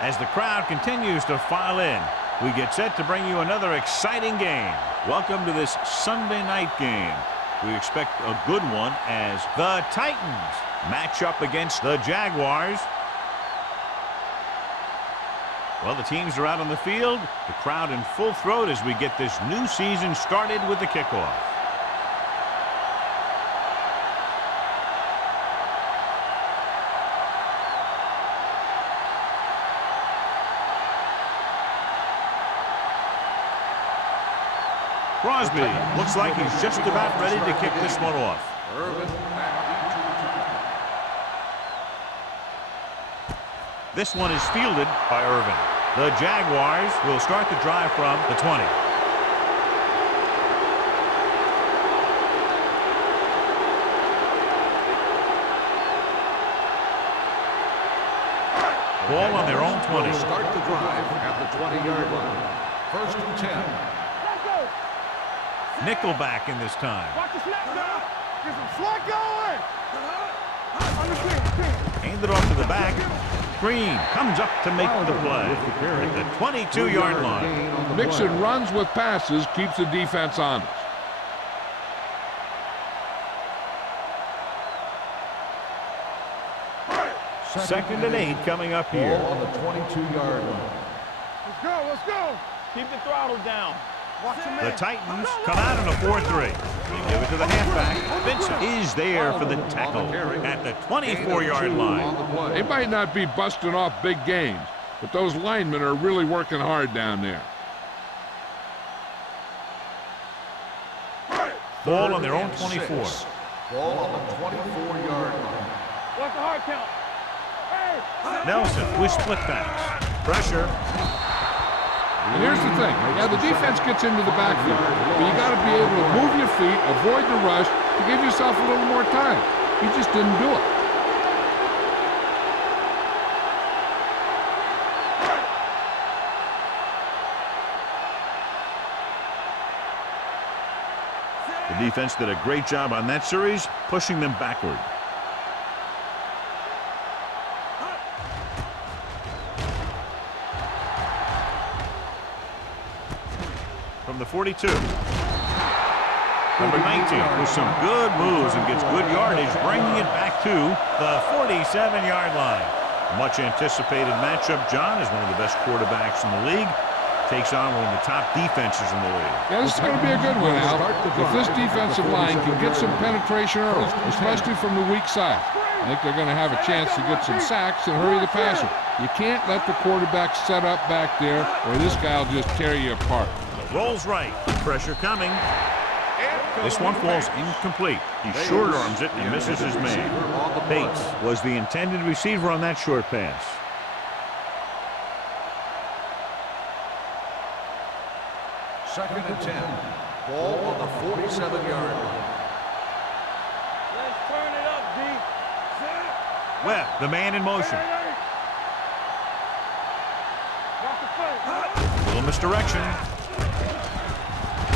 As the crowd continues to file in, we get set to bring you another exciting game. Welcome to this Sunday night game. We expect a good one as the Titans match up against the Jaguars. Well, the teams are out on the field, the crowd in full throat as we get this new season started with the kickoff. Crosby looks like he's just about ready to kick this one off. This one is fielded by Irvin. The Jaguars will start the drive from the 20. Ball on their own 20. Start the drive at the 20-yard line. 1st and 10. Nickelback in this time. Watch the snap now. Get some slot going. Hand it off to the back. Green comes up to make the play at the 22-yard line. Mixing runs with passes keeps the defense honest. Second and 8 coming up here. Ball on the 22-yard line. Let's go, let's go. Keep the throttle down. Watch the man. The Titans come out in a 4-3. They give it to the halfback. Vincent is there for the tackle at the 24-yard line. They might not be busting off big games, but those linemen are really working hard down there. Ball on their own 24. Ball on the 24-yard line. Watch the hard count. Hey. Nelson with split backs. Pressure. And here's the thing. Yeah, the defense gets into the backfield, but you got to be able to move your feet, avoid the rush, to give yourself a little more time. He just didn't do it. The defense did a great job on that series, pushing them backward. From the 42. Number 19 with some good moves and gets good yardage, bringing it back to the 47-yard line. Much anticipated matchup. John is one of the best quarterbacks in the league. Takes on one of the top defenses in the league. Yeah, this is going to be a good one, Al. If this defensive line can get some penetration early, especially from the weak side, I think they're going to have a chance to get some sacks and hurry the passer. You can't let the quarterback set up back there, or this guy will just tear you apart. Rolls right. Pressure coming. This one falls incomplete. He short arms it and misses his man. Bates was the intended receiver on that short pass. Second and 10. Ball on the 47-yard line. Let's turn it up, D. Webb, the man in motion. Watch the foot. Little misdirection.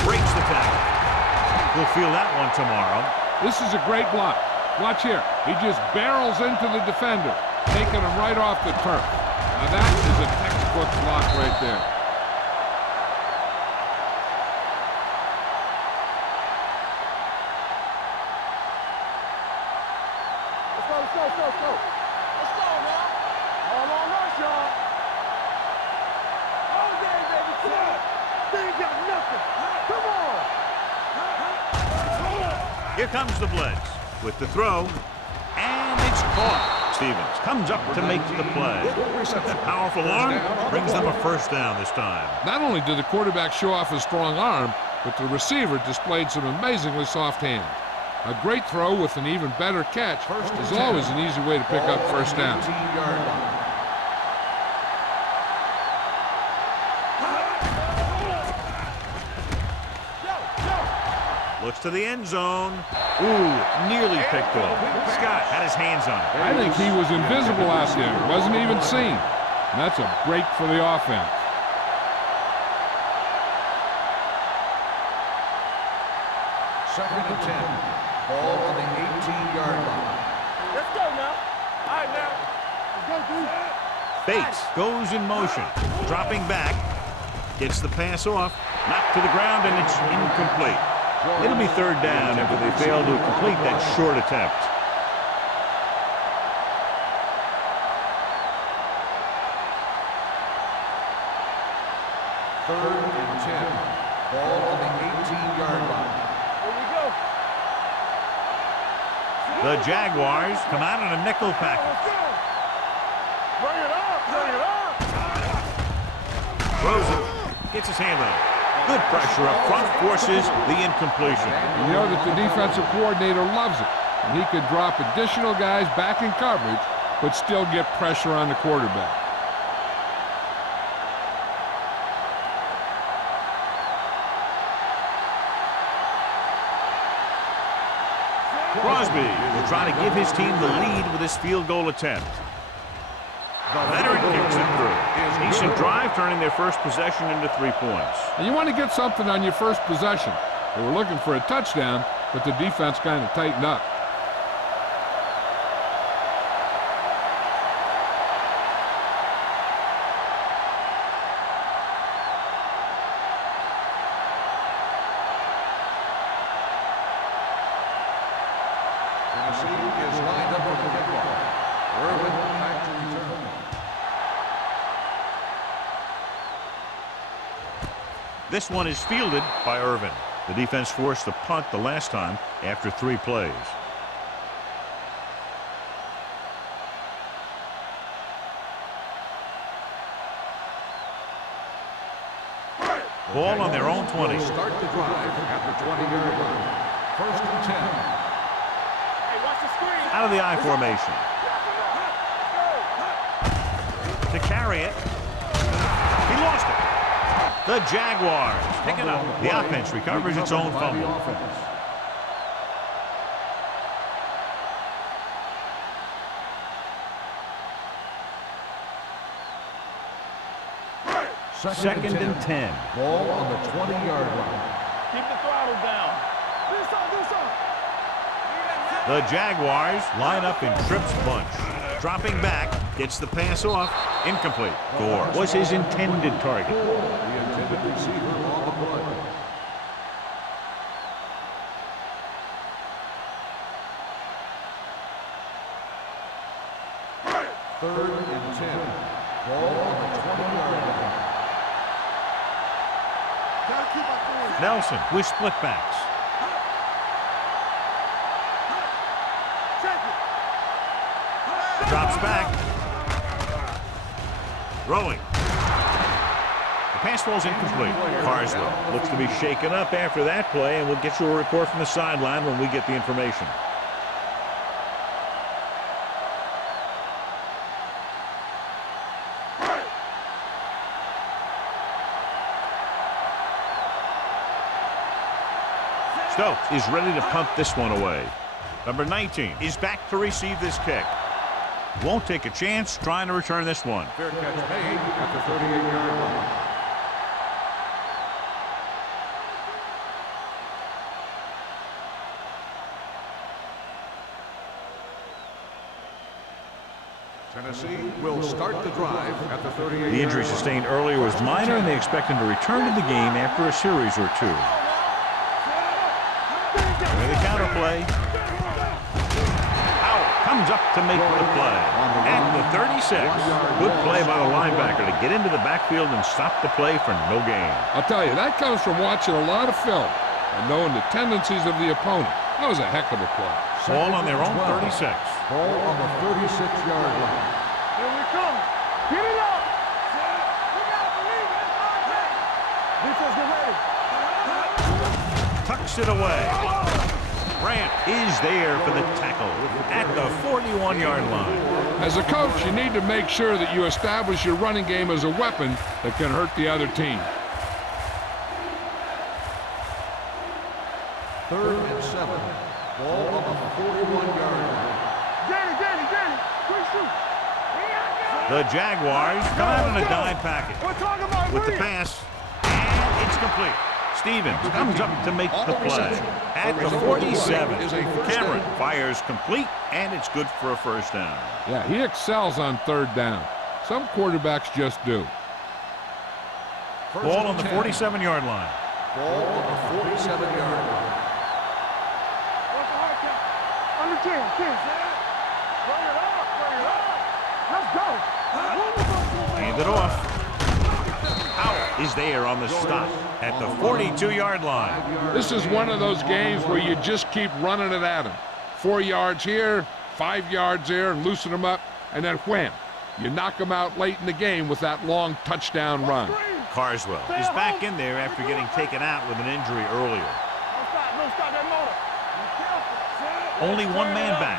Breaks the tackle. We'll feel that one tomorrow. This is a great block. Watch here. He just barrels into the defender, taking him right off the turf. Now that is a textbook block right there. Let's go. Let's go now. All on us, y'all. All day, baby. They ain't got nothing. Come on. Here comes the blitz with the throw, and it's caught. Stevens comes up to make the play. That powerful arm brings them a first down this time. Not only did the quarterback show off his strong arm, but the receiver displayed some amazingly soft hands. A great throw with an even better catch is always an easy way to pick up first down. Looks to the end zone. Ooh, nearly picked off. Scott had his hands on it. I think he was invisible out there. Wasn't even seen. And that's a break for the offense. Second and 10. Ball on the 18-yard line. Let's go now. All right, now. Let's go, dude. Bates goes in motion, dropping back, gets the pass off, knocked to the ground, and it's incomplete. It'll be third down after they fail to complete that short attempt. Third and 10. Ball on the 18-yard line. Here we go. The Jaguars come out in a nickel package. Bring it up, bring it up. Throws it, gets his hand on it. Good pressure up front, forces the incompletion. You know that the defensive coordinator loves it. And he could drop additional guys back in coverage, but still get pressure on the quarterback. Crosby will try to give his team the lead with his field goal attempt. Leonard kicks it through. Decent drive, turning their first possession into 3 points. And you want to get something on your first possession. They were looking for a touchdown, but the defense kind of tightened up. Tennessee is lined up for the kickoff. Irvin back to return. This one is fielded by Irvin. The defense forced the punt the last time after 3 plays. Ball on their own 20. Start the drive at the 20-yard line. First and 10. Hey, watch the screen. Out of the I formation. To carry it. He lost it. The Jaguars pick it up. The offense recovers its own fumble. Second and 10. Ball on the 20-yard line. Keep the throttle down. Do something. The Jaguars line up in trips bunch. Dropping back, gets the pass off. Incomplete. Gore was his intended target. The intended receiver on the play. Third and 10. Ball on the 20-yard line. Gotta keep up going. Nelson with split backs. Drops back. Throwing. The pass falls incomplete. Carswell looks to be shaken up after that play, and we'll get you a report from the sideline when we get the information. Stokes is ready to punt this one away. Number 19 is back to receive this kick. Won't take a chance trying to return this one. Fair catch made at the 38-yard line. Tennessee will start the drive at the 38-yard line. The injury sustained earlier was minor, and they expect him to return to the game after a series or 2. The counter play. Comes up to make the play. At the 36. Good play by the linebacker to get into the backfield and stop the play for no gain. I'll tell you, that comes from watching a lot of film and knowing the tendencies of the opponent. That was a heck of a play. Ball on their own 36. Ball on the 36-yard line. Here we come. Get it up. We gotta believe it. Defense, get ready. Tucks it away. Grant is there for the tackle at the 41-yard line. As a coach, you need to make sure that you establish your running game as a weapon that can hurt the other team. Third and 7. Ball on the 41-yard line. Danny. Quick shoot. The Jaguars come out in a dime package We're talking about with the pass, and it's complete. Stevens comes up to make the play at the 47. Cameron fires complete, and it's good for a first down. Yeah, he excels on third down. Some quarterbacks just do. Ball on the 47-yard line. Ball on the 47-yard line. What's the hard count? Under 10. Bring it up. Let's go. Hand it off. Out is there on the stop at the 42-yard line. This is one of those games where you just keep running it at them. 4 yards here, 5 yards there, and loosen them up, and then wham. You knock them out late in the game with that long touchdown run. Carswell is back in there after getting taken out with an injury earlier. Don't stop that motor. Only one man back.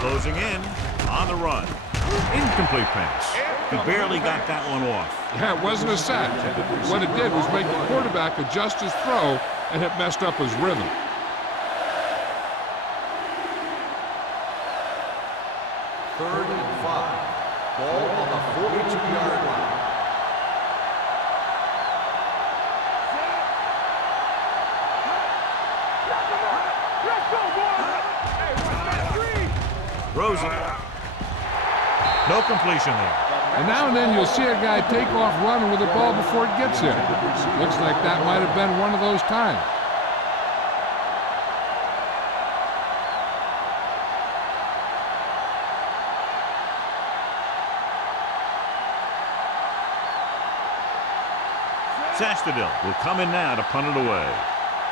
Closing in on the run. Incomplete pass. He barely got that one off. Yeah, it wasn't a sack. What it did was make the quarterback adjust his throw, and it messed up his rhythm. Third and 5. Ball on the 42-yard line. Let's go, boys. Hey, watch that screen. Rosen. No completion there. And now and then you'll see a guy take off running with the ball before it gets there. Looks like that might have been one of those times. Sastadil will come in now to punt it away.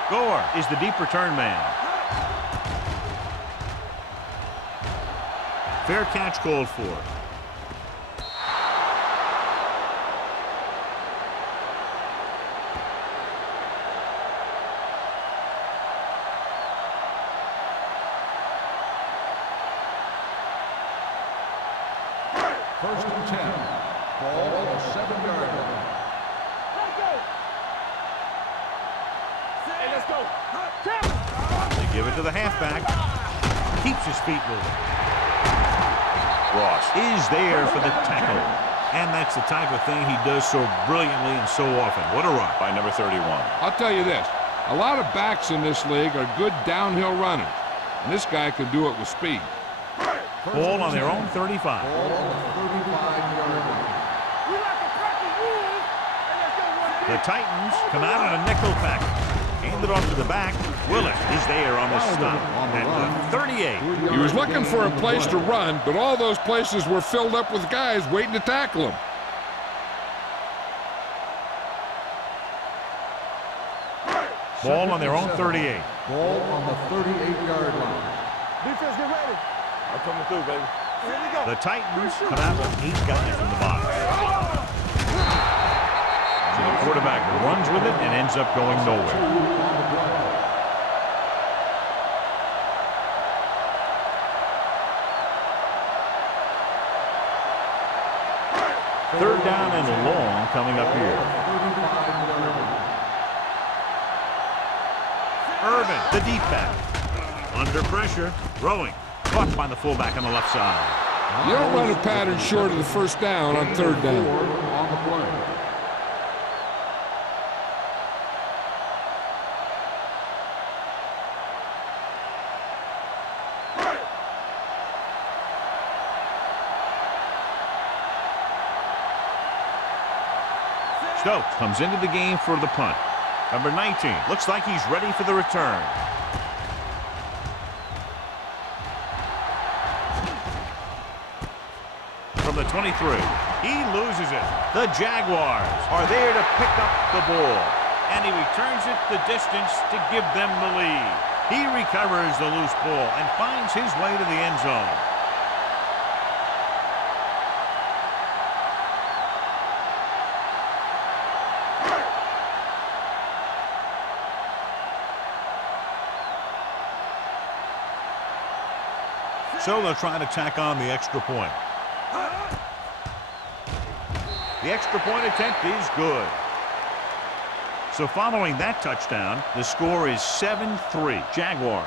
Gore is the deep return man. Fair catch called for. First and 10. Ball on the 7-yard line. Hey, let's go. They give it to the halfback. Keeps his feet moving. Ross is there for the tackle. And that's the type of thing he does so brilliantly and so often. What a run by number 31. I'll tell you this. A lot of backs in this league are good downhill runners. And this guy can do it with speed. Ball on their own 35. Ball on the 35-yard line. We like to practice rules. And let's go one The Titans come out in a nickel package. Hand it off to the back. Willis is there on the stop at the 38. He was looking for a place to run, but all those places were filled up with guys waiting to tackle him. Ball on their own 38. Ball on the 38-yard line. Defense, get ready. I'm coming through, baby. Here we go. The Titans come out with 8 guys from the box. So the quarterback runs with it and ends up going nowhere. Third down and long coming up here. Irvin, the deep back. Under pressure, throwing. Caught by the fullback on the left side. You don't run a pattern short of the first down on third down. On the play. Stokes comes into the game for the punt. Number 19 looks like he's ready for the return. From the 23, he loses it. The Jaguars are there to pick up the ball, and he returns it the distance to give them the lead. He recovers the loose ball and finds his way to the end zone. So they'll try to tack on the extra point. The extra point attempt is good. So following that touchdown, the score is 7-3 Jaguars.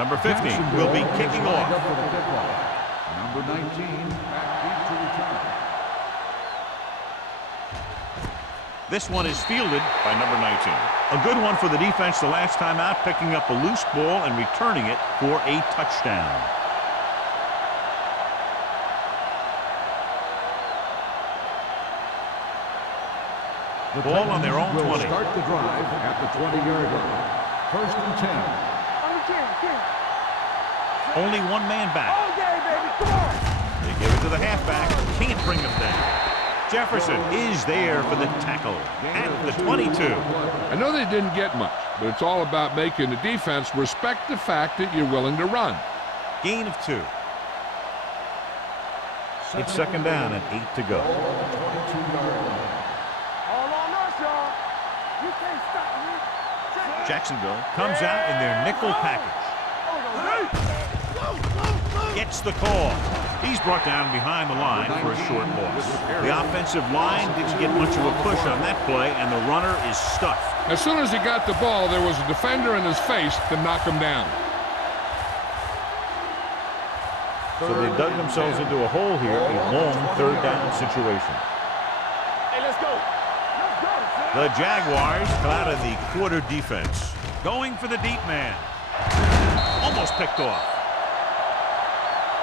Number 15 will be kicking off. Number 19 back deep to return. This one is fielded by number 19. A good one for the defense the last time out, picking up a loose ball and returning it for a touchdown. The Ball on their own 20. will start the drive at the 20-yard line. First and 10. Only one man back. All day, baby. Come on. They give it to the halfback. Can't bring him down. Jefferson is there for the tackle at the 22. I know they didn't get much, but it's all about making the defense respect the fact that you're willing to run. Gain of 2. It's second down and 8 to go. All on us, y'all. You can't stop me. Jacksonville comes out in their nickel package. Gets the call. He's brought down behind the line for a short loss. The offensive line didn't get much of a push on that play, and the runner is stuffed. As soon as he got the ball, there was a defender in his face to knock him down. So they dug themselves into a hole here, a long third down situation. Hey, let's go. Let's go. The Jaguars come out of the quarter defense. Going for the deep man. Almost picked off.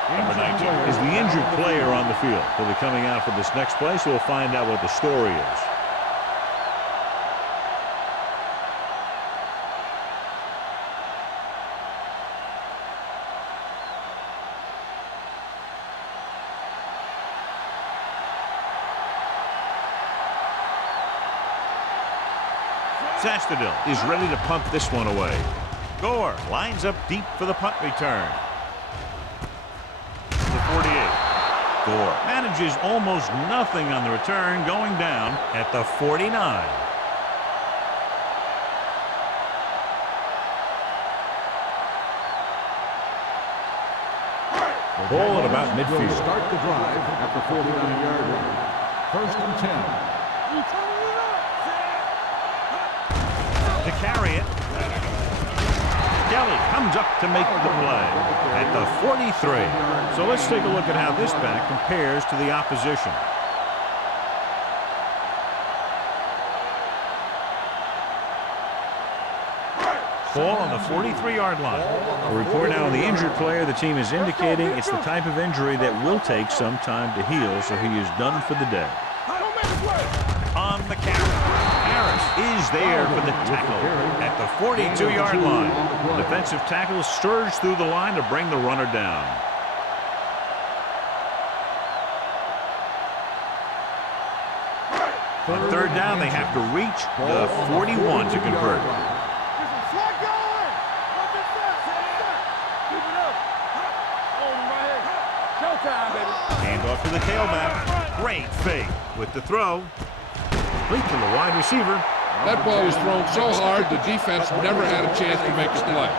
Number 19 is the injured player on the field. He'll be coming out for this next play, so we'll find out what the story is. Sastadil is ready to punt this one away. Gore lines up deep for the punt return. The 48. Gore manages almost nothing on the return, going down at the 49. Ball at about midfield. Start the drive at the 49-yard line. First and 10. To carry it. Kelly comes up to make the play at the 43. So let's take a look at how this back compares to the opposition. Ball on the 43-yard line. A report now on the injured player. The team is indicating it's the type of injury that will take some time to heal, so he is done for the day. On the carry. Harris is there for the tackle at the 42-yard line. The defensive tackle surged through the line to bring the runner down. On third down, they have to reach the 41 to convert. Hand off to the tailback. Great fake with the throw. Complete to the wide receiver. That ball was thrown so hard, the defense never had a chance to make a play.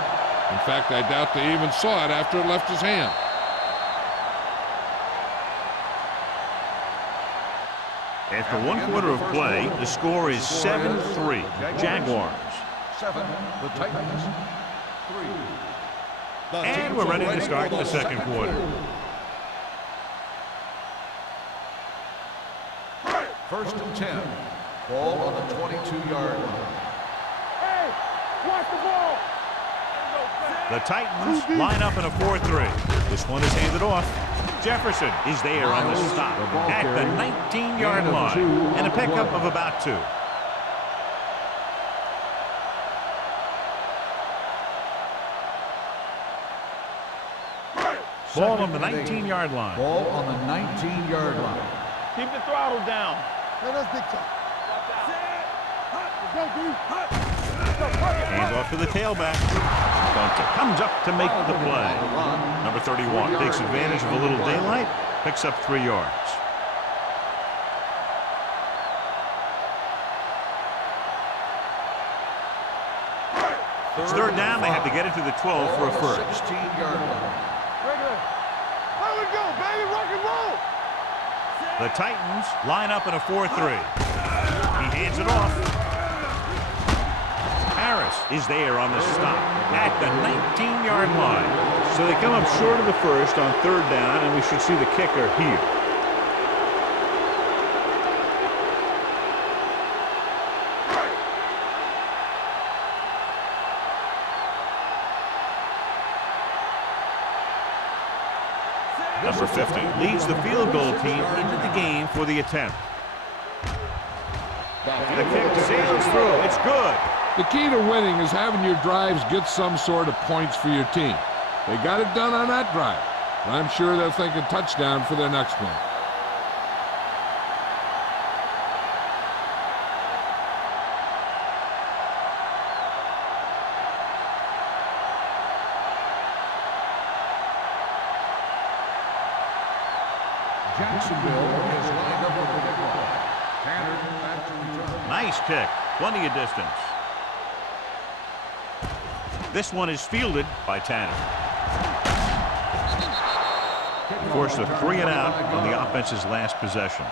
In fact, I doubt they even saw it after it left his hand. After one quarter of play, the score is 7-3. Jaguars. 7, the Titans. 3. And we're ready to start the second quarter. First and 10. Ball on the 22-yard line. Hey, watch the ball. The Titans line up in a 4-3. This one is handed off. Jefferson is there on the stop at the 19-yard line. And a pickup of about 2. Ball on the 19-yard line. Ball on the 19-yard line. Keep the throttle down. Let us big time. Hands off to the tailback. Gunter comes up to make the play. Number 31 takes advantage of a little daylight, picks up 3 yards. It's third down. They have to get it to the 12 for a first. 16-yard line. Regular. There we go, baby. Rock and roll. The Titans line up in a 4-3. He hands it off. Harris is there on the stop at the 19-yard line. So they come up short of the first on third down, and we should see the kicker here. Number 50 leads the field goal team into the game for the attempt. The kick sails through. It's good. The key to winning is having your drives get some sort of points for your team. They got it done on that drive. And I'm sure they're thinking touchdown for their next one. Jacksonville is lined up with the kickoff. Tanner back to return. Nice kick. Plenty of distance. This one is fielded by Tanner. Forced a 3 and out on the offense's last possession.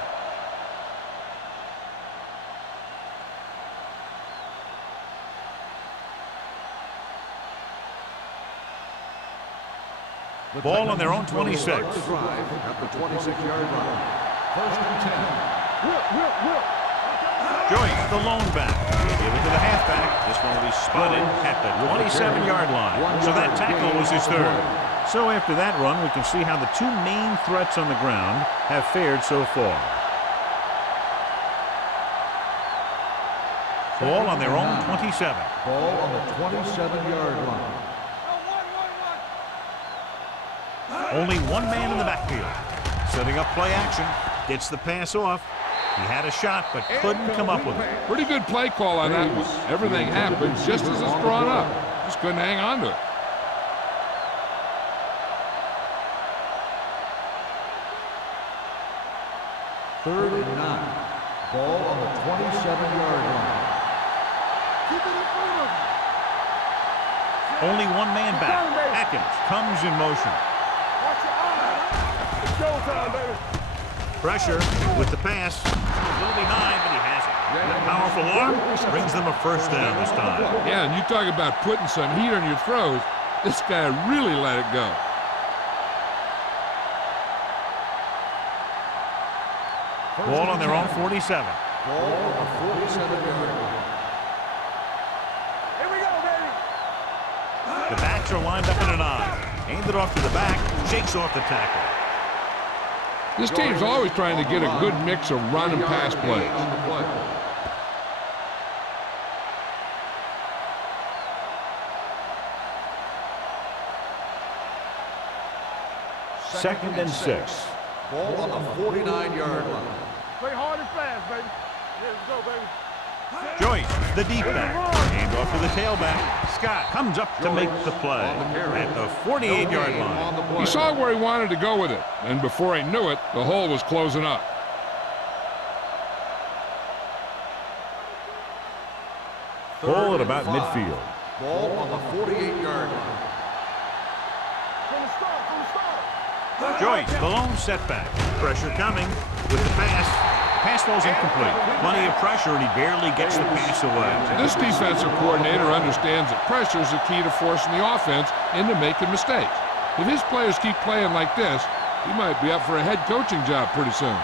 Ball on their own 26. At the 26-yard line. First and 10. Joyce, the lone back. Give it to the halfback. This one will be spotted at the 27-yard line. So that tackle was his third. So after that run, we can see how the two main threats on the ground have fared so far. Ball on their own 27. Ball on the 27-yard line. Only one man in the backfield. Setting up play action. Gets the pass off. He had a shot, but couldn't come up with it. Pretty good play call on that one. Everything happens just as it's drawn up. Just couldn't hang on to it. Third and 9. Ball on the 27-yard line. Only one man back. Atkins comes in motion. Pressure with the pass. A little behind, but he has it. That powerful arm brings them a first down this time. Yeah, and you talk about putting some heat on your throws. This guy really let it go. Ball on their own 47. Ball on the 47-yard line. Here we go, baby. The backs are lined up in an I. Aimed it off to the back. Shakes off the tackle. This team's always trying to get a good mix of run and pass plays. Second and 6. Ball on the 49-yard line. Play hard and fast, baby. Let's go, baby. Joyce, the deep back. Aimed off to the tailback. Scott comes up to make the play at the 48-yard line. He saw where he wanted to go with it, and before he knew it, the hole was closing up. Ball at about midfield. Ball on the 48-yard line. From the start. Joyce, the lone setback. Pressure coming with the pass. Pass falls incomplete. Plenty of pressure, and he barely gets the pass away. This defensive coordinator understands that pressure is the key to forcing the offense into making mistakes. If his players keep playing like this, he might be up for a head coaching job pretty soon.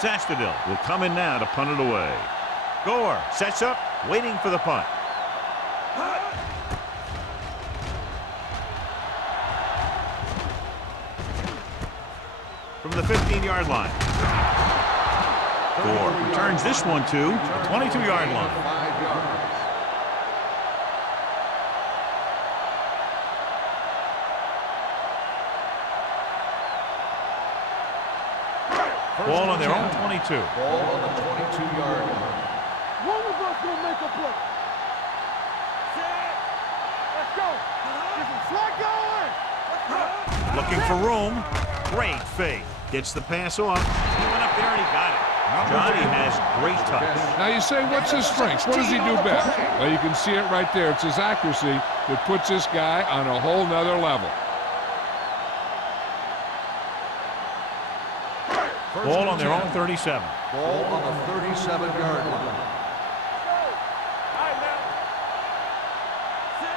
Sastadil will come in now to punt it away. Gore sets up, waiting for the punt. From the 15-yard line. Gore returns this one to the 22-yard line. 5 yards. Ball on their own 22. Ball on the 22-yard line. One of us gonna make a play. Let's go. Get some slack going. Looking for room. Great fake. Gets the pass off. He went up there and he got it. Johnny has great touch. Now you say, what's his strengths? What does he do best? Well, you can see it right there. It's his accuracy that puts this guy on a whole nother level. Ball on their own 37. Ball on the 37-yard line.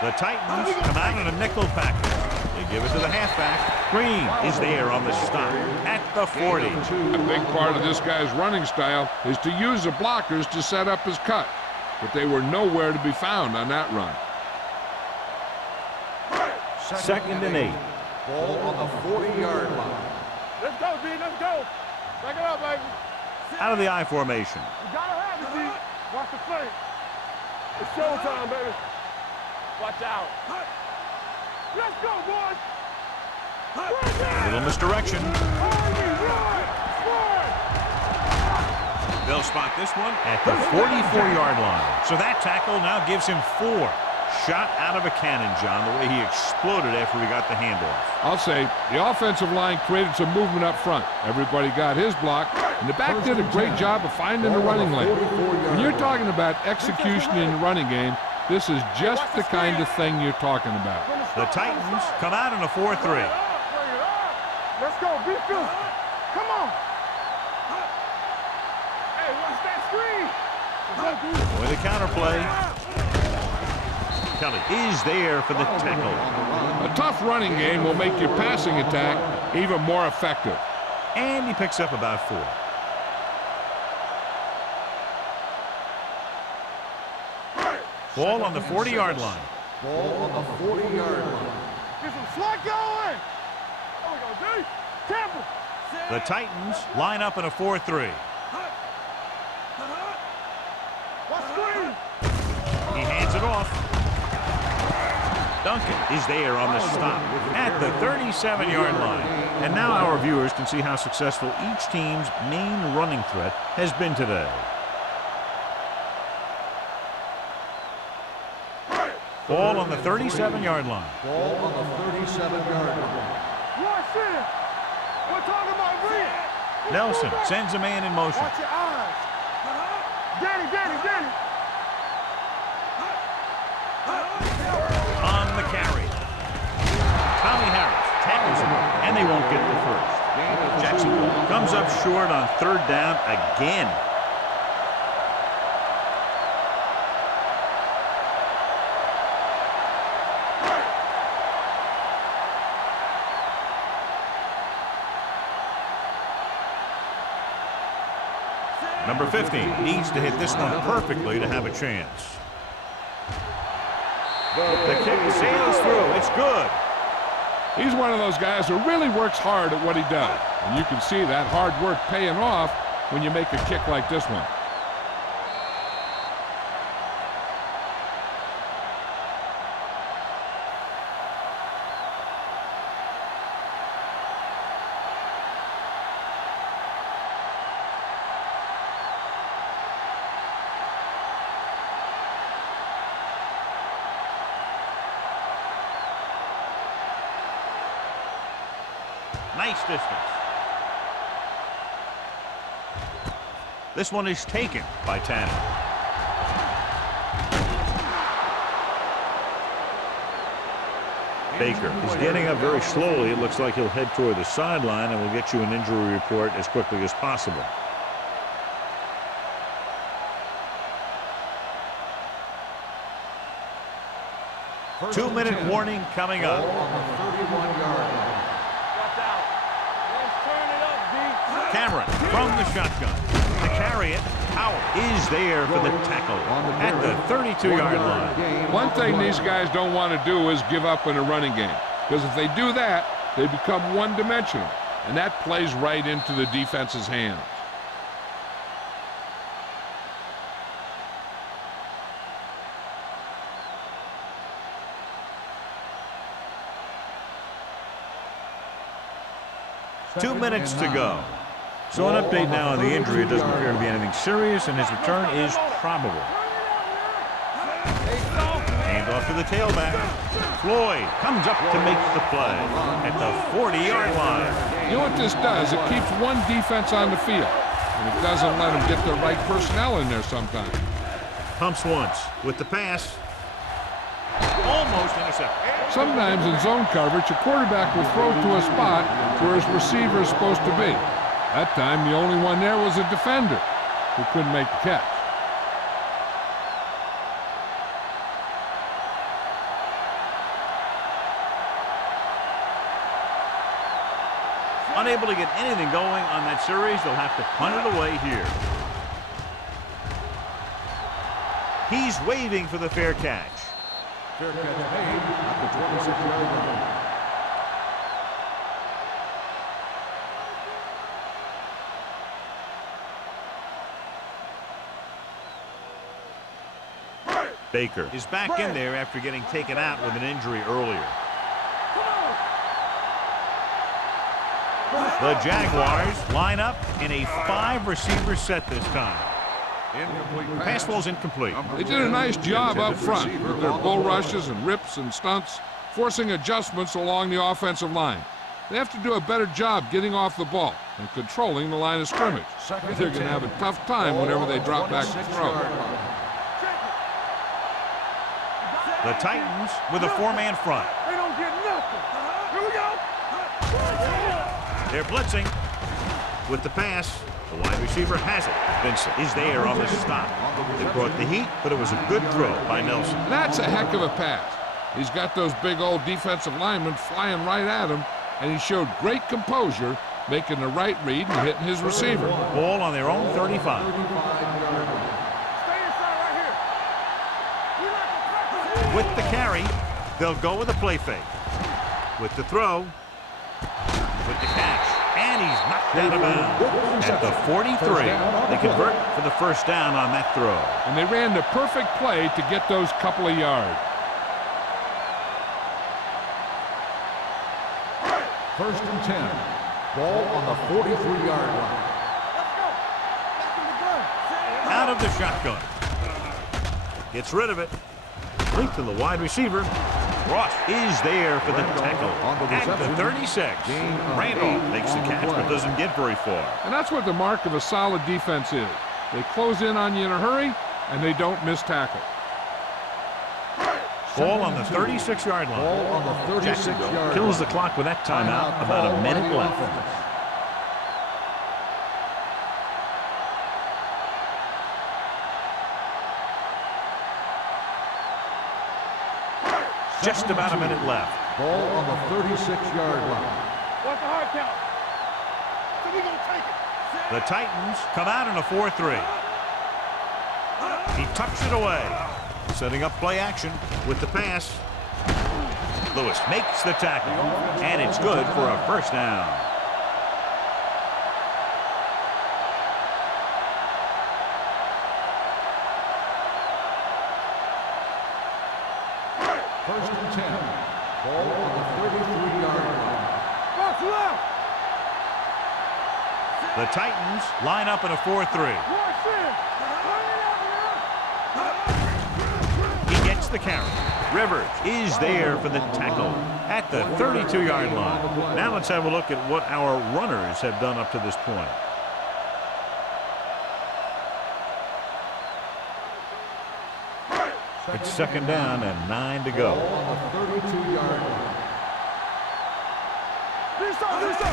The Titans come out in a nickel package. They give it to the halfback. Green is there on the stop at the 40. A big part of this guy's running style is to use the blockers to set up his cut, but they were nowhere to be found on that run. Second and 8. Ball on the 40-yard line. Let's go, D. Let's go. Back it up, baby. Out of the I formation. You gotta have it, D. Watch the play. It's showtime, baby. Watch out. Let's go, boys. A little misdirection. They'll spot this one at the 44-yard line. So that tackle now gives him 4. Shot out of a cannon, John, the way he exploded after he got the handoff. I'll say the offensive line created some movement up front. Everybody got his block, and the back did a great job of finding the running lane. When you're talking about execution in the running game, this is just the kind of thing you're talking about. The Titans come out in a 4-3. Let's go, be good. Come on. Hey, watch that screen. With the counterplay. Kelly is there for the tackle. A tough running game will make your passing attack even more effective. And he picks up about 4. Ball on the 40-yard line. Ball on the 40-yard line. Get some slack going. There we go, D. Temple. The Titans line up in a 4-3. Watch screen. He hands it off. Duncan is there on the stop at the 37-yard line. And now our viewers can see how successful each team's main running threat has been today. Ball on the 37-yard line. Ball on the 37-yard line. Watch it. We're talking about read. Nelson sends a man in motion. Watch your eyes. Danny. On the carry. Tommy Harris tackles him, and they won't get the first. Jacksonville comes up short on 3rd down again. Number 15 needs to hit this one perfectly to have a chance. The kick sails through. It's good. He's one of those guys who really works hard at what he does. And you can see that hard work paying off when you make a kick like this one. Nice distance. This one is taken by Tanner. Baker is getting up very slowly. It looks like he'll head toward the sideline, and we'll get you an injury report as quickly as possible. Two-minute warning coming up. Ball on the 31-yard line. Cameron from the shotgun. To carry it, Howard is there for the tackle at the 32-yard line. One thing these guys don't want to do is give up in a running game, because if they do that, they become one-dimensional, and that plays right into the defense's hands. Two minutes to go. So an update now on the injury. It doesn't appear to be anything serious, and his return is probable. Hand off to the tailback. Floyd comes up to make the play at the 40-yard line. You know what this does? It keeps one defense on the field, and it doesn't let them get the right personnel in there sometimes. Pumps once with the pass. Almost intercepted. Sometimes in zone coverage, a quarterback will throw to a spot where his receiver is supposed to be. That time, the only one there was a defender who couldn't make the catch. Unable to get anything going on that series, they'll have to punt it away here. He's waving for the fair catch. Fair catch made at the 26-yard line. Baker is back in there after getting taken out with an injury earlier. The Jaguars line up in a 5-receiver set this time. Incomplete Pass ball's incomplete. They did a nice job up front with their bull rushes and rips and stunts, forcing adjustments along the offensive line. They have to do a better job getting off the ball and controlling the line of scrimmage. They're going to have a tough time whenever they drop back to throw. The Titans with a 4-man front. They don't get nothing. Here we go. They're blitzing with the pass. The wide receiver has it. Vincent is there on the stop. They brought the heat, but it was a good throw by Nelson. That's a heck of a pass. He's got those big old defensive linemen flying right at him, and he showed great composure, making the right read and hitting his receiver. Ball on their own 35. With the carry, they'll go with a play fake. With the throw, with the catch, and he's knocked out of bounds. At the 43, they convert for the first down on that throw. And they ran the perfect play to get those couple of yards. First and 10. Ball on the 43-yard line. Out of the shotgun. Gets rid of it. Link to the wide receiver. Ross is there for the tackle at the 36. Randolph makes the catch but doesn't get very far. And that's what the mark of a solid defense is. They close in on you in a hurry, and they don't miss tackle. Ball on the 36-yard line. Ball on the 36-yard line. Kills the clock with that timeout. About a minute left. Just about a minute left. Ball on the 36-yard line. What's the hard count? So we gonna take it. The Titans come out in a 4-3. He tucks it away. Setting up play action with the pass. Lewis makes the tackle, and it's good for a first down. First and 10. Ball on the 33-yard line. Box left. The Titans line up in a 4-3. Watch in. He gets the carry. Rivers is there for the tackle at the 32-yard line. Now let's have a look at what our runners have done up to this point. It's second down and 9 to go. On the 32-yard line.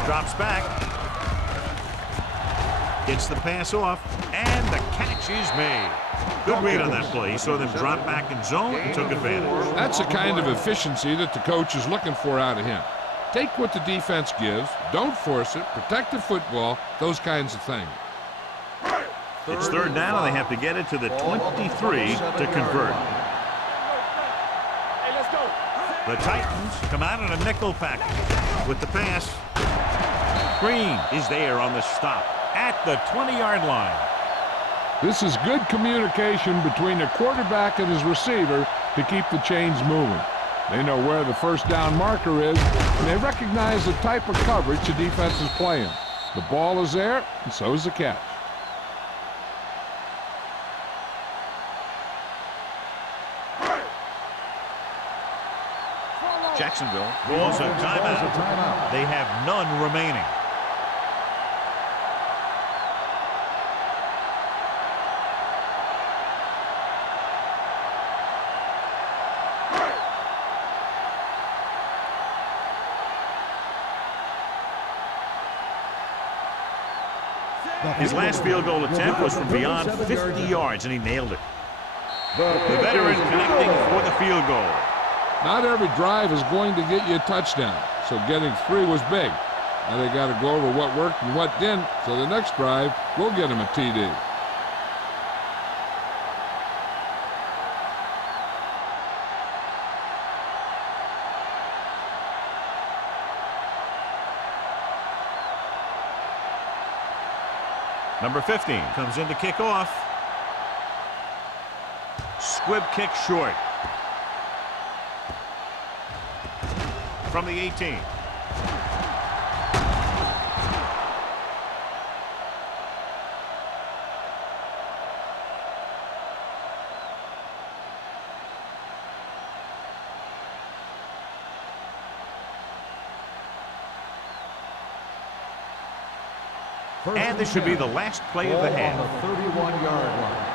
Drops back. Gets the pass off, and the catch is made. Good read on that play. He saw them drop back in zone and took advantage. That's the kind of efficiency that the coach is looking for out of him. Take what the defense gives, don't force it, protect the football, those kinds of things. It's third down, and they have to get it to the 23 to convert. Hey, let's go. The Titans come out in a nickel package with the pass. Green is there on the stop at the 20-yard line. This is good communication between the quarterback and his receiver to keep the chains moving. They know where the first down marker is, and they recognize the type of coverage the defense is playing. The ball is there, and so is the catch. Jacksonville calls a timeout. They have none remaining. His last field goal attempt was from beyond 50 yards, and he nailed it. The veteran connecting for the field goal. Not every drive is going to get you a touchdown, so getting 3 was big. Now they got to go over what worked and what didn't, so the next drive will get him a TD. Number 15 comes in to kick off. Squib kick short. From the 18. And this should be the last play of the half. On the 31-yard line.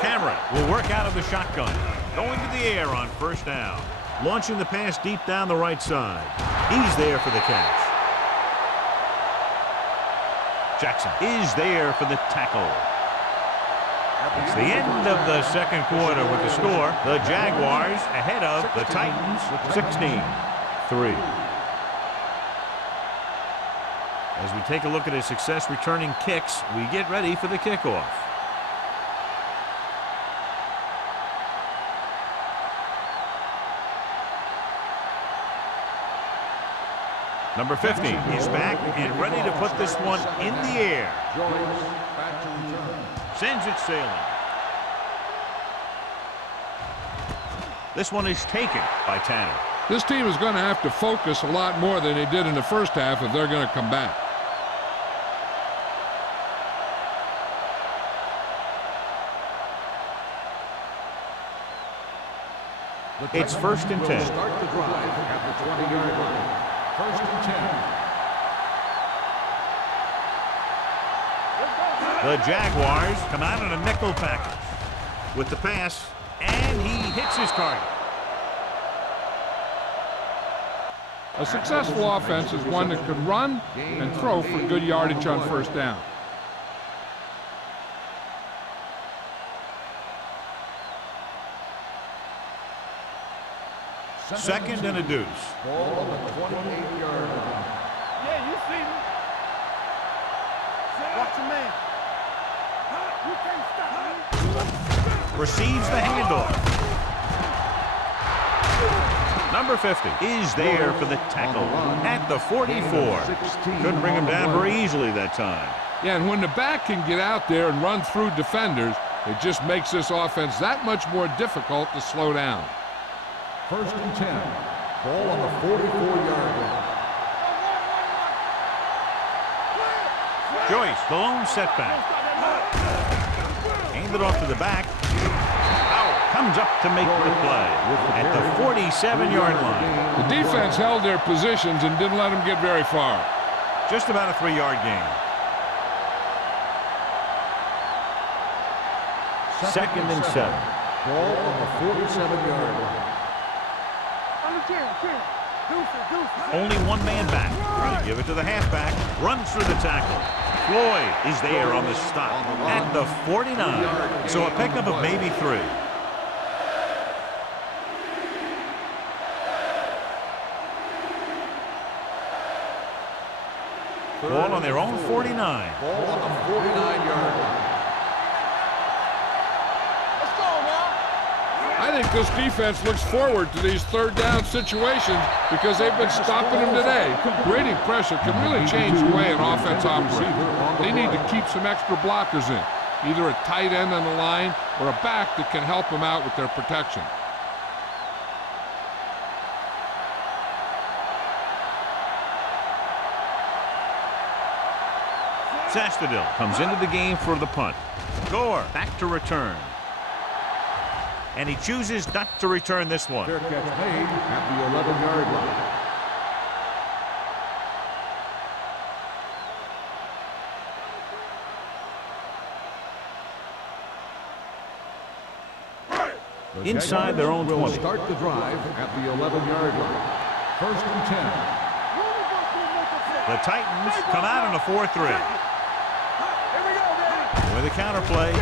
Cameron will work out of the shotgun. Going to the air on first down. Launching the pass deep down the right side. He's there for the catch. Jackson is there for the tackle. It's the end of the second quarter with the score. The Jaguars ahead of the Titans 16-3. As we take a look at his success returning kicks, we get ready for the kickoff. Number 15 is back and ready to put this one in the air. Sends it sailing. This one is taken by Tanner. This team is going to have to focus a lot more than they did in the first half if they're going to come back. It's 1st and 10. Start the drive at the 20-yard line. 1st and 10. The Jaguars come out in a nickel package with the pass, and he hits his target. A successful offense is one that can run and throw for good yardage on first down. Second and a deuce. Ball on the 28-yard line. Yeah, you see me. Watch your man. You can't stop me. Receives the handoff. Number 50 is there for the tackle at the 44. Couldn't bring him down very easily that time. Yeah, and when the back can get out there and run through defenders, it just makes this offense that much more difficult to slow down. 1st and 10. Ball on the 44-yard line. Joyce, the lone setback. Handed off to the back. Comes up to make the play at the 47-yard line. The defense held their positions and didn't let them get very far. Just about a 3-yard gain. 2nd and 7. Ball on the 47-yard line. Only one man back. They give it to the halfback. Runs through the tackle. Floyd is there on the stop at the 49. So a pickup of maybe 3. Ball on their own 49. Ball on the 49-yard line. Let's go now. I think this defense looks forward to these third down situations because they've been stopping them today. Creating pressure can really change the way an offense operates. They need to keep some extra blockers in, either a tight end on the line or a back that can help them out with their protection. Sastadil comes into the game for the punt. Gore back to return. And he chooses not to return this one. Fair catch made at the 11-yard line. Inside their own 20. Start the drive at the 11-yard line. 1st and 10. The Titans come out in a 4-3. Here we go, baby. With a counter play.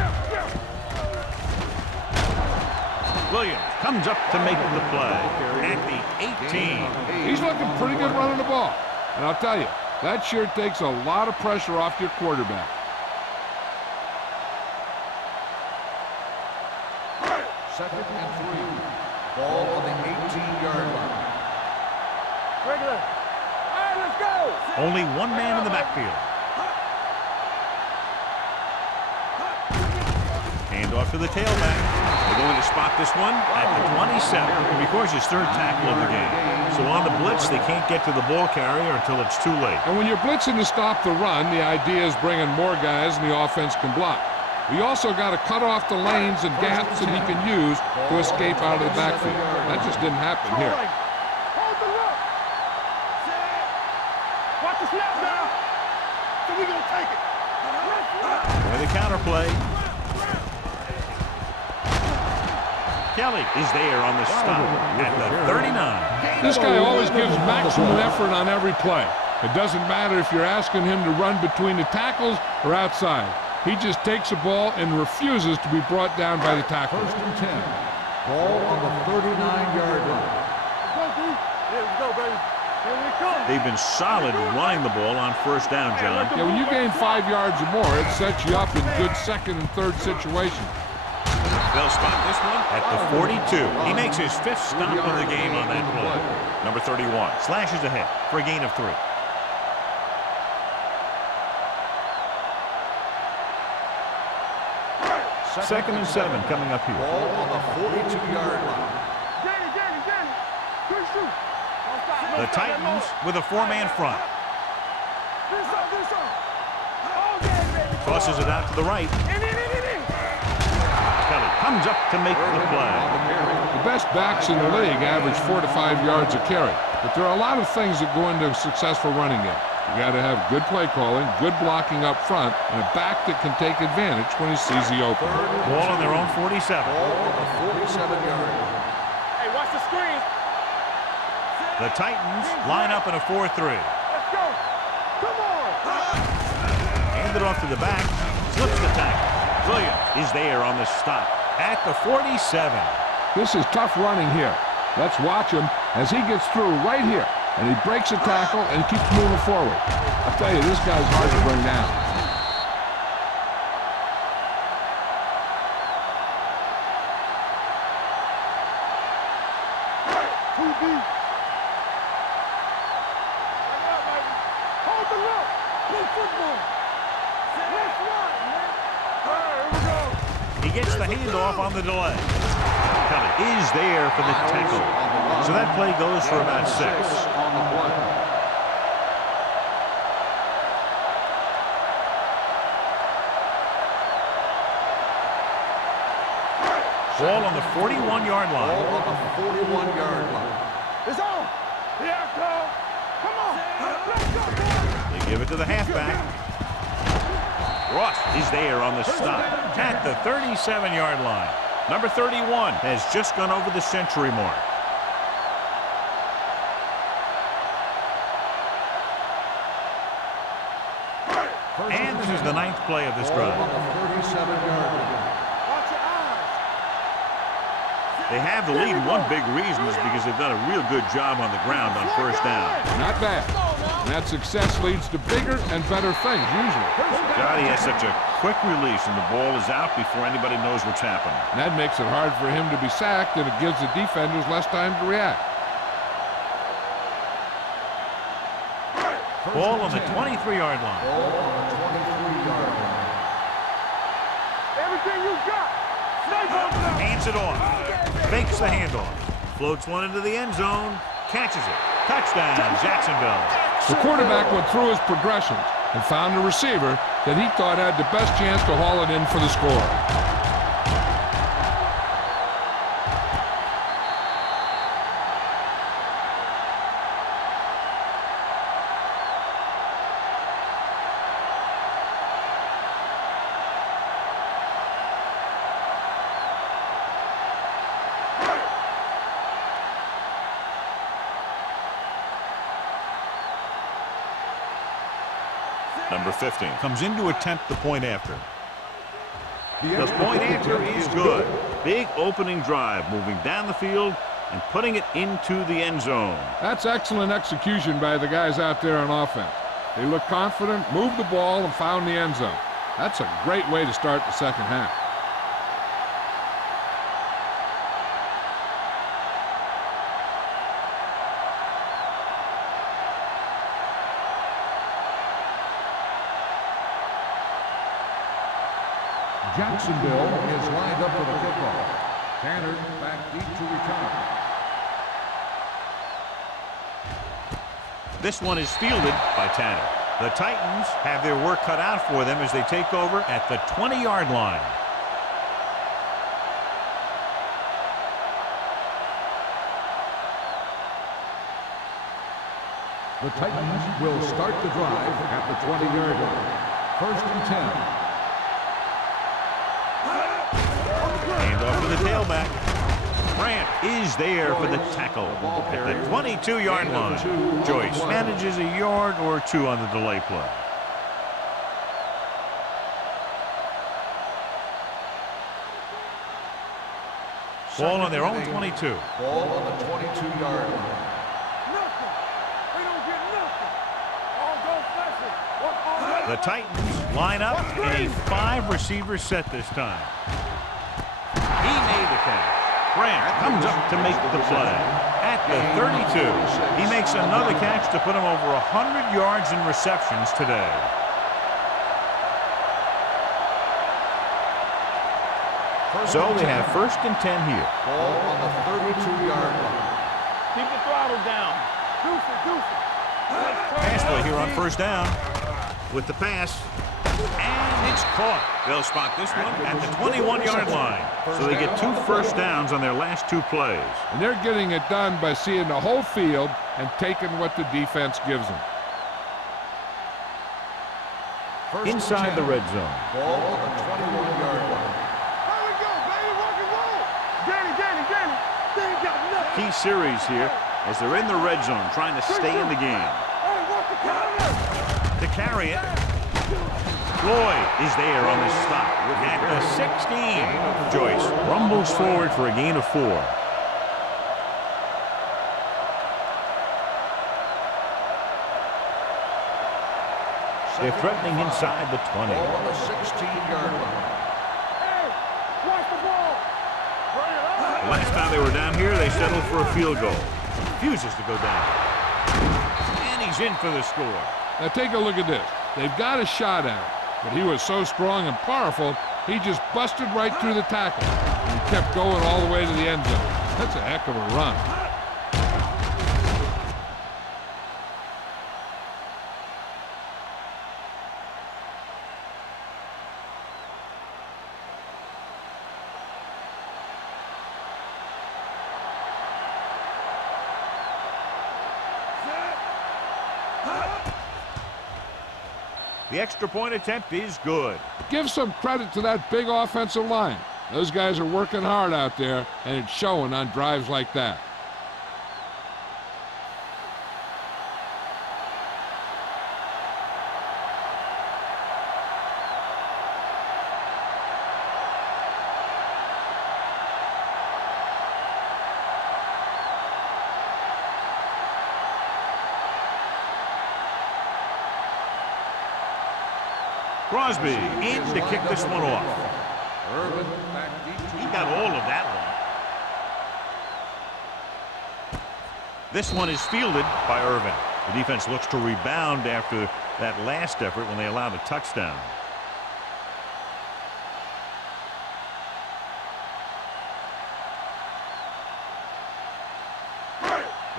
Williams comes up to make the play at the 18. He's looking pretty good running the ball. And I'll tell you, that sure takes a lot of pressure off your quarterback. Second and 3. Ball on the 18-yard line. Regular. All right, let's go. Only one man in the backfield. Hand off to the tailback. They're going to spot this one at the 27. Because his third tackle of the game. So on the blitz, they can't get to the ball carrier until it's too late. And when you're blitzing to stop the run, the idea is bringing more guys and the offense can block. We also got to cut off the lanes and gaps that he can use to escape out of the backfield. That just didn't happen here. Hold the look. Watch the snap now. So we gonna take it. With a counter play. Kelly is there on the stop at the 39. This guy always gives maximum effort on every play. It doesn't matter if you're asking him to run between the tackles or outside. He just takes the ball and refuses to be brought down by the tackles. First and 10. Ball on the 39-yard line. Here we go, baby. Here we come. They've been solid running the ball on first down, John. Yeah, when you gain 5 yards or more, it sets you up in good second and third situations. They'll spot this one at the 42. He makes his 5th stop of the game on that play. Number 31 slashes ahead for a gain of 3. Second and 7 coming up here. Ball on the 42-yard line. Danny. Quick shoot. Don't stop. The Titans with a 4-man front. This up. Oh, yeah, baby. Tosses it out to the right. In. Kelly comes up to make the play. The best backs in the league average 4 to 5 yards a carry. But there are a lot of things that go into a successful running game. You got to have good play calling, good blocking up front, and a back that can take advantage when he sees the open. Ball on their own 47. Ball on the 47-yard line. Hey, watch the screen. The Titans line up in a 4-3. Let's go. Come on. Hand it off to the back. Slips the tackle. Williams is there on the stop at the 47. This is tough running here. Let's watch him as he gets through right here. And he breaks a tackle and keeps moving forward. I'll tell you, this guy's hard to bring down. Hold the look. Play football. Let's run, man. All right, here we go. He gets the handoff on the delay. Kelly is there for the tackle. So that play goes for about 6. On the play. Ball on the 41-yard line. Ball on the 41-yard line. It's on. Here it comes. Come on. Let's go, boys. They give it to the halfback. Ross is there on the stop at the 37-yard line. Number 31 has just gone over the century mark. And this is the 9th play of this Ball drive. on the 37-yard line. Watch your eyes. They have the lead. One big reason is because they've done a real good job on the ground on first down. Not bad. And that success leads to bigger and better things, usually. Johnny has such a quick release, and the ball is out before anybody knows what's happening. And that makes it hard for him to be sacked, and it gives the defenders less time to react. Ball on the 23-yard line. Ball on the 23-yard line. Everything you got. Snipe over there. Hands it off. Fakes the handoff. Floats one into the end zone. Catches it. Touchdown, Jacksonville. The quarterback went through his progressions and found a receiver that he thought had the best chance to haul it in for the score. Number 15 comes in to attempt the point after. The point after is good. Big opening drive, moving down the field and putting it into the end zone. That's excellent execution by the guys out there on offense. They looked confident, moved the ball, and found the end zone. That's a great way to start the second half. Jacksonville is lined up for the kickoff. Tanner back deep to return. This one is fielded by Tanner. The Titans have their work cut out for them as they take over at the 20-yard line. The Titans will start the drive at the 20-yard line. 1st and 10. Hand off to the tailback. Grant is there for the tackle at the 22-yard line. Joyce manages a yard or two on the delay play. Ball on their own 22. Ball on the 22-yard line. Nothing. They don't get nothing. All go flexion. The Titans line up in a 5-receiver set this time. He made the catch. Grant comes up to make the play. At the 32, he makes another catch to put him over 100 yards in receptions today. So they have 1st and 10 here. Ball on the 32-yard line. Keep the throttle down. Deuce it. Pass play here on 1st down with the pass. And it's caught. They'll spot this one at the 21-yard line. So they get 2 1st downs on their last 2 plays. And they're getting it done by seeing the whole field and taking what the defense gives them. Inside the red zone. Ball on the 21-yard line. Here we go, baby. Rock and roll. Danny. They ain't got nothing. Key series here as they're in the red zone trying to stay in the game. Hey, watch the counter. To carry it, Floyd is there on the stop at the 16. Joyce rumbles forward for a gain of 4. They're threatening inside the 20. Ball on the 16-yard line. Hey, watch the ball. Bring it up. The last time they were down here, they settled for a field goal. Refuses to go down. And he's in for the score. Now take a look at this. They've got a shot at him, but he was so strong and powerful, he just busted right through the tackle and kept going all the way to the end zone. That's a heck of a run. The extra point attempt is good. Give some credit to that big offensive line. Those guys are working hard out there, and it's showing on drives like that. Crosby in to kick this one off. Irvin back deep to He got all of that one. This one is fielded by Irvin. The defense looks to rebound after that last effort when they allowed a touchdown.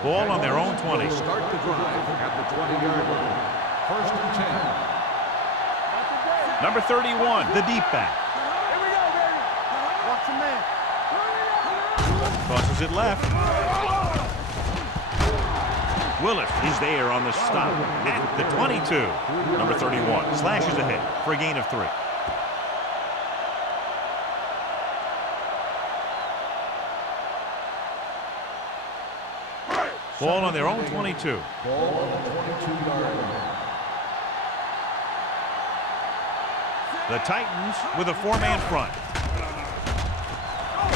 Ball on their own 20. start the drive at the 20-yard line. 1st and 10. Number 31, the deep back. Here we go, baby. Watch your man. Tosses it left. Willis is there on the stop at the 22. Number 31 slashes ahead for a gain of 3. Ball on their own 22. Ball on the 22-yard line. The Titans with a 4-man front.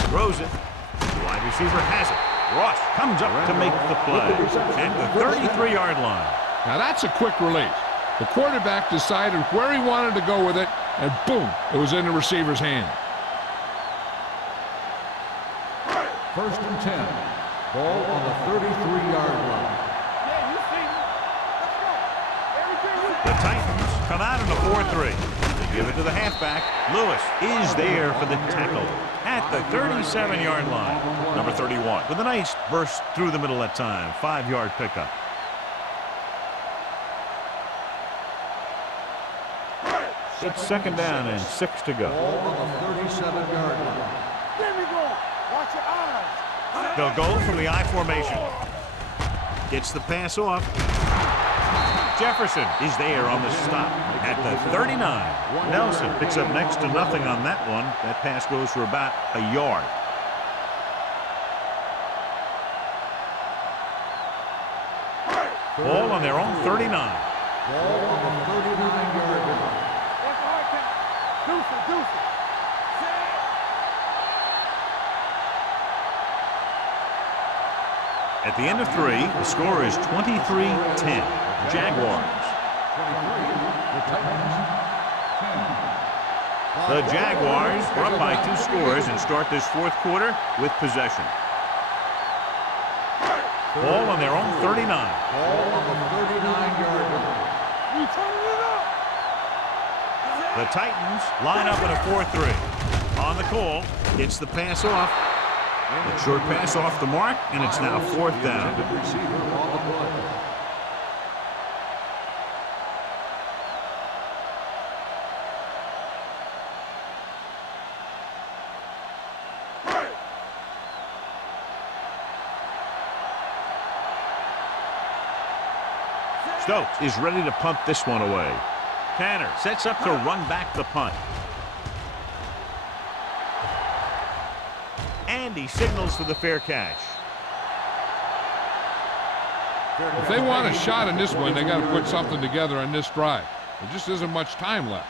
Throws it. The wide receiver has it. Ross comes up to make the play at the 33-yard line. Now that's a quick release. The quarterback decided where he wanted to go with it, and boom, it was in the receiver's hand. 1st and 10. Ball on the 33-yard line. Yeah, you see me. Let's go. Everything we The Titans come out in a 4-3. They give it to the halfback. Lewis is there for the tackle at the 37-yard line. Number 31 with a nice burst through the middle that time. 5-yard pickup. It's 2nd down and 6 to go. Ball on the 37-yard line. There we go. Watch your eyes. They'll go from the I formation. Gets the pass off. Jefferson is there on the stop at the 39. Nelson picks up next to nothing on that one. That pass goes for about a yard. Ball on their own 39. Ball on the 39-yard line. What's the hard count? Deuce it. At the end of 3, the score is 23-10. Jaguars. 23. The Titans. 10. The Jaguars are up by 2 scores and start this 4th quarter with possession. Ball on their own 39. Ball on the 39-yard line. We turning it up. The Titans line up in a 4-3. On the call, gets the pass off. A short pass off the mark, and it's now 4th down. Receiver on the play. Stokes is ready to punt this one away. Tanner sets up to run back the punt. And he signals for the fair catch. If they want a shot in this one, they got to put something together on this drive. There just isn't much time left.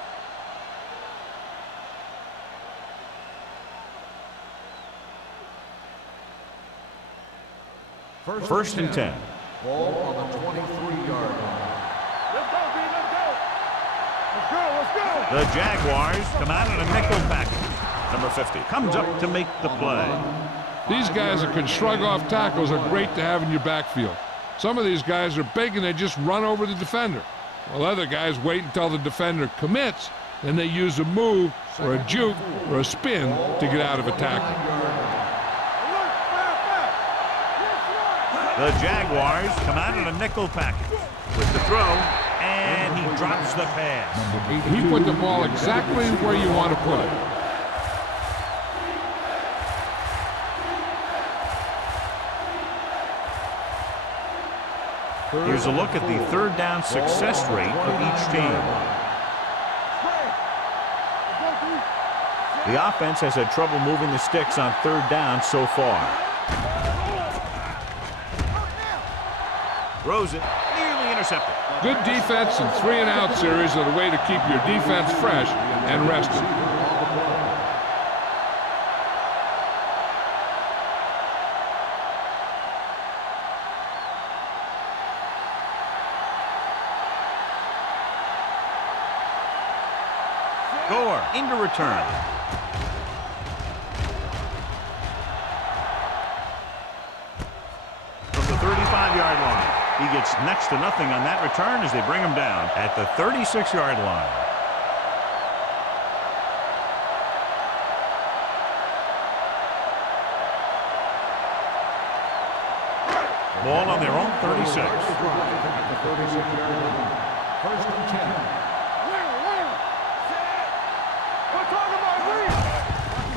First and 10. Ball on the 23-yard line. Let's go, B. Let's go. Let's go. The Jaguars come out in a nickel package. Number 50 comes up to make the play. These guys that can shrug off tackles are great to have in your backfield. Some of these guys are big and they just run over the defender. While other guys wait until the defender commits, then they use a move or a juke or a spin to get out of a tackle. The Jaguars come out in a nickel package with the throw, and he drops the pass. He put the ball exactly where you want to put it. Here's a look at the 3rd down success rate of each team. The offense has had trouble moving the sticks on 3rd down so far. Throws it, nearly intercepted. Good defense and 3-and-out series are the way to keep your defense fresh and rested. Gore into return. From the 35-yard line. He gets next to nothing on that return as they bring him down at the 36-yard line. Ball on their own 36. First and 10.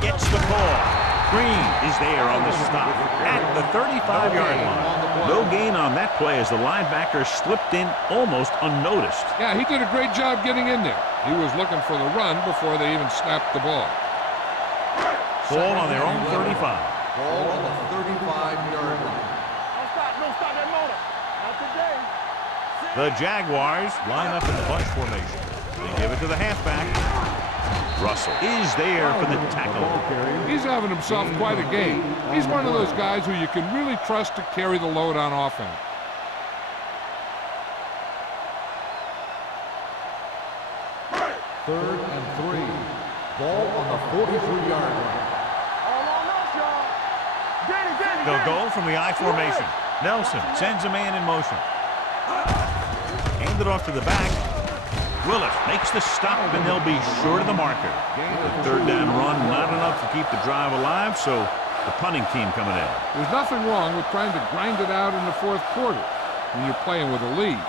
Gets the call. Green is there on the stop at the 35-yard line. No gain on that play as the linebacker slipped in almost unnoticed. Yeah, he did a great job getting in there. He was looking for the run before they even snapped the ball. Ball on their own 35. Ball on the 35-yard line. Don't stop that motor. Not today. The Jaguars line up in the bunch formation. They give it to the halfback. Russell is there for the tackle. He's having himself quite a game. He's one of those guys who you can really trust to carry the load on offense. Third and 3. Ball on the 43-yard line. They'll go from the I formation. Nelson sends a man in motion. Hand it off to the back. Willis makes the stop, and they'll be short of the marker. The third down run, not enough to keep the drive alive, so the punting team coming in. There's nothing wrong with trying to grind it out in the fourth quarter when you're playing with a lead.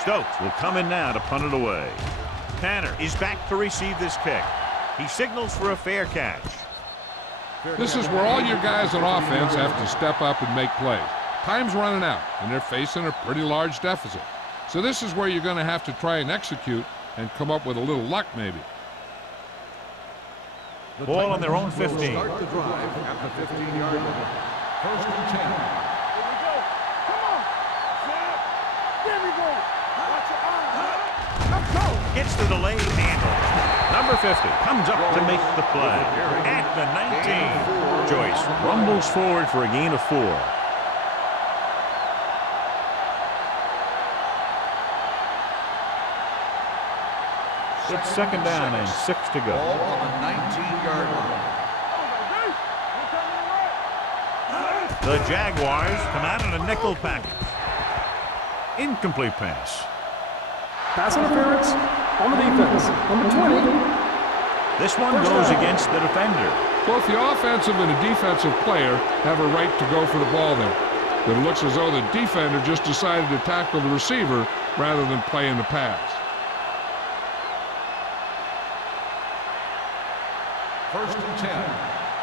Stokes will come in now to punt it away. Tanner is back to receive this kick. He signals for a fair catch. This is where all your guys on offense have to step up and make plays. Time's running out, and they're facing a pretty large deficit. So this is where you're going to have to try and execute and come up with a little luck, maybe. Ball on their own 15. Start the drive at the 15-yard line. First and 10. Here we go. Come on. There we go. Watch your arm. Let's go. Gets the delayed handle. Number 50 comes up to make the play. At the 19. Joyce rumbles forward for a gain of 4. It's second down and 6 to go. Ball on the 19-yard line. The Jaguars come out in a nickel package. Incomplete pass. Pass interference on the defense. Number 20. This one goes against the defender. Both the offensive and the defensive player have a right to go for the ball there. But it looks as though the defender just decided to tackle the receiver rather than play in the pass. First and 10.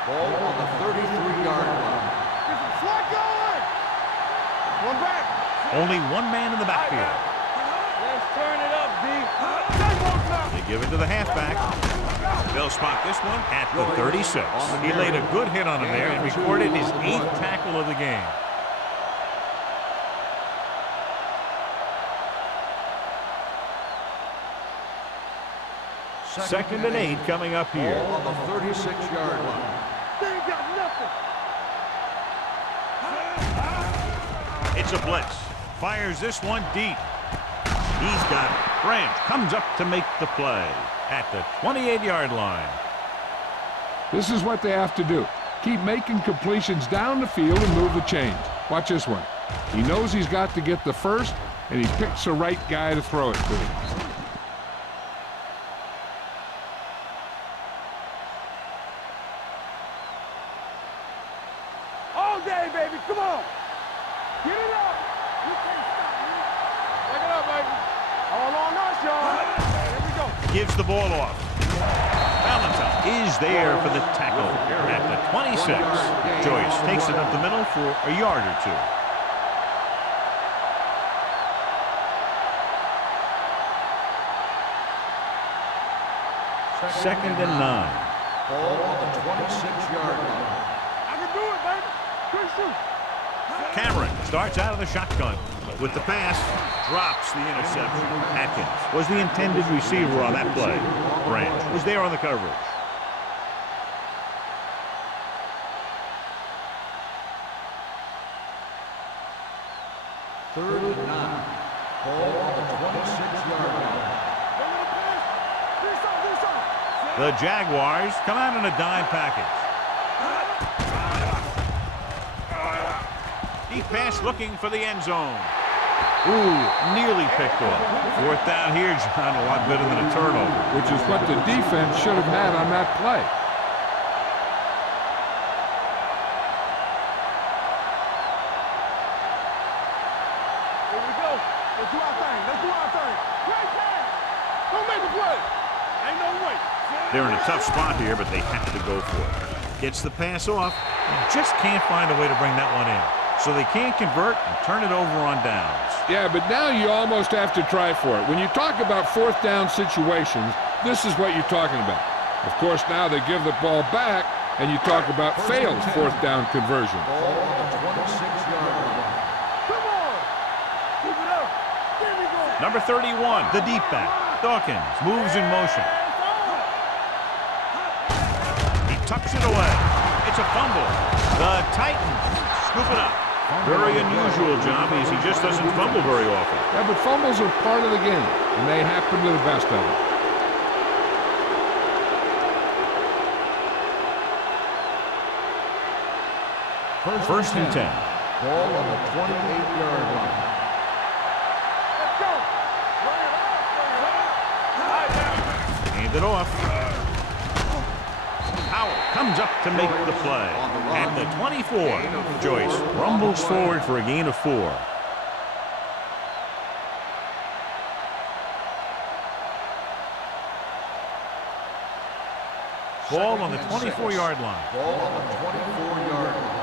Ball on the 33-yard line. Slot going. One back. Only one man in the backfield. Let's turn it up, D. They give it to the halfback. They'll spot this one at the 36. He laid a good hit on him there and recorded his 8th tackle of the game. Second and 8 coming up here. Ball on the 36-yard line. They ain't got nothing. It's a blitz. Fires this one deep. He's got it. Branch comes up to make the play at the 28-yard line. This is what they have to do. Keep making completions down the field and move the chains. Watch this one. He knows he's got to get the first, and he picks the right guy to throw it to. All day, baby. Come on. Get it up. You can't stop me. Pick it up, baby. All on us, y'all. Here we go. Gives the ball off. Valentine is there for the tackle at the 26. Joyce takes it up the middle for a yard or 2. Second and 9. Ball on the 26-yard line. I can do it, baby. Quick shoot. Cameron starts out of the shotgun. With the pass, drops the interception. Atkins was the intended receiver on that play. Branch was there on the coverage. Third and 9. Ball on the 26-yard line. The Jaguars come out in a dime package. Deep pass looking for the end zone. Ooh, nearly picked off. Fourth down here, John, a lot better than a turnover. Which is what the defense should have had on that play. Here we go. Let's do our thing. Let's do our thing. Great pass. Don't make the play. Ain't no way. They're in a tough spot here, but they have to go for it. Gets the pass off. Just can't find a way to bring that one in. So they can't convert and turn it over on downs. Yeah, but now you almost have to try for it. When you talk about fourth down situations, this is what you're talking about. Of course, now they give the ball back, and you talk about failed fourth down conversion. Ball on the 26-yard line. Come on, Number 31, the deep back. Dawkins moves in motion. He tucks it away. It's a fumble. The Titans scoop it up. Very unusual job as he just doesn't fumble very often. Yeah, but fumbles are part of the game, and they happen to the best of them. First and 10. Ball on the 28-yard line. Let's go. Hand it off. Howell comes up to make the play. At the 24, Joyce rumbles forward for a gain of 4. Ball on the 24-yard line. Ball on the 24-yard line.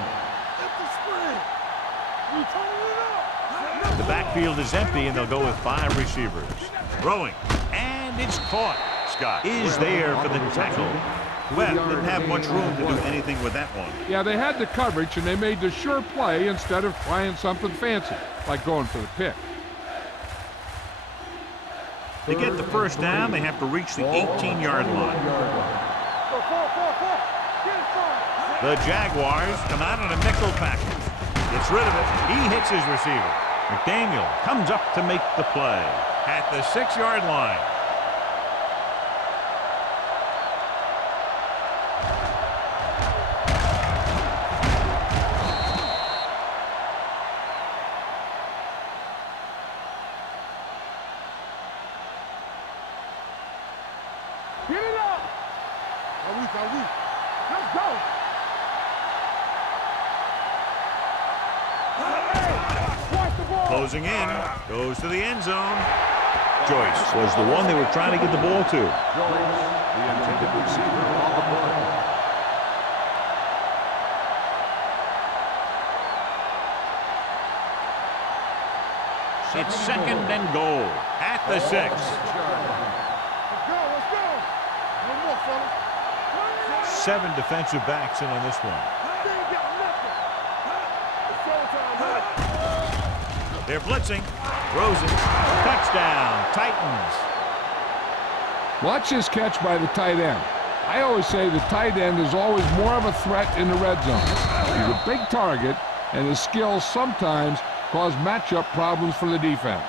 The backfield is empty, and they'll go with 5 receivers. Throwing, and it's caught. Scott is there for the tackle. Webb didn't have much room to do anything with that one. Yeah, they had the coverage, and they made the sure play instead of trying something fancy, like going for the pick. To get the first down, they have to reach the 18-yard line. The Jaguars come out in a nickel package. Gets rid of it. He hits his receiver. McDaniel comes up to make the play at the 6-yard line. Get it up. Let's go. Watch the ball. Closing in. Goes to the end zone. Joyce was the one they were trying to get the ball to. Joyce, the intended receiver on the play. It's second and goal at the 6. Let's go. No more, fellas. 7 defensive backs in on this one. They're blitzing. Rosen. Touchdown. Titans. Watch this catch by the tight end. I always say the tight end is always more of a threat in the red zone. He's a big target, and his skills sometimes cause matchup problems for the defense.